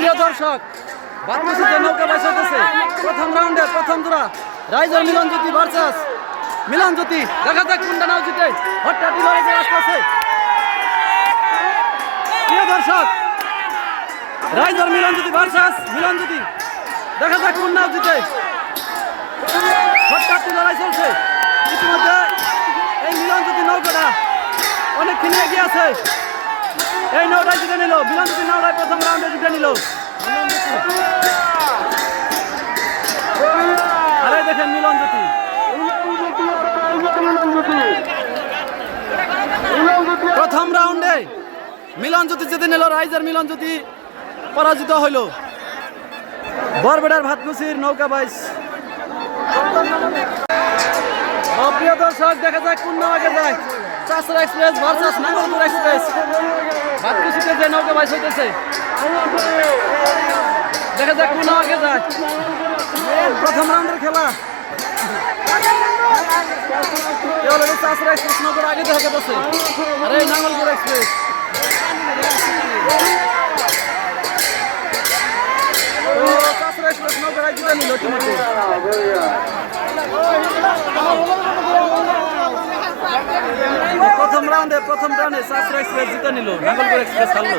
প্রিয় দর্শক, বাতকুশিতে নৌকা বাইচ হইতেছে প্রথম রাউন্ডের প্রথম জোড়া রাইজার মিলন জ্যোতি ভার্সাস মিলন জ্যোতি। দেখা যাক কোনটা নাও জিতে। হঠাৎ লড়াই আসতেছে প্রিয় দর্শক, রাইজার মিলন জ্যোতি ভার্সাস মিলন জ্যোতি। দেখা যাক কোন নাও জিতে। হঠাৎ লড়াই চলছে। ইতিমধ্যে এই মিলন জ্যোতি নৌকাটা অনেকখানি এগিয়ে আছে। এই নৌকায় জিতে নিল মিলন জ্যোতি, নৌকায় প্রথম রাউন্ডে জিতে নিল। আরে দেখেন মিলন জ্যোতি, প্রথম রাউন্ডে মিলন জ্যোতি জিতে নিল। রাইজার মিলন জ্যোতি পরাজিত হইল। বরবেড়ার ভাতকুশির নৌকা বাইচ। প্রিয় দর্শক, দেখা যাক কোন নাও আগে যায়। চাষরা এক্সপ্রেস ভার্সাস নাঙ্গলপুর এক্সপ্রেস। ভাতকুশিতে যে নৌকা বাইচ হইতেছে, দেখা যাক কোন নাও আগে যায়। প্রথম রাউন্ডের খেলা। চাষরা এক্সপ্রেস নৌকার আগে দেখা যাচ্ছে। আরে নাঙ্গলপুর এক্সপ্রেস। চাষরা এক্সপ্রেস নৌকার আগে জিতে নিল ইতিমধ্যে। প্রথম রাউন্ডে চাষরা এক্সপ্রেস জিতে নিল, নাঙ্গলপুর এক্সপ্রেস হারলো।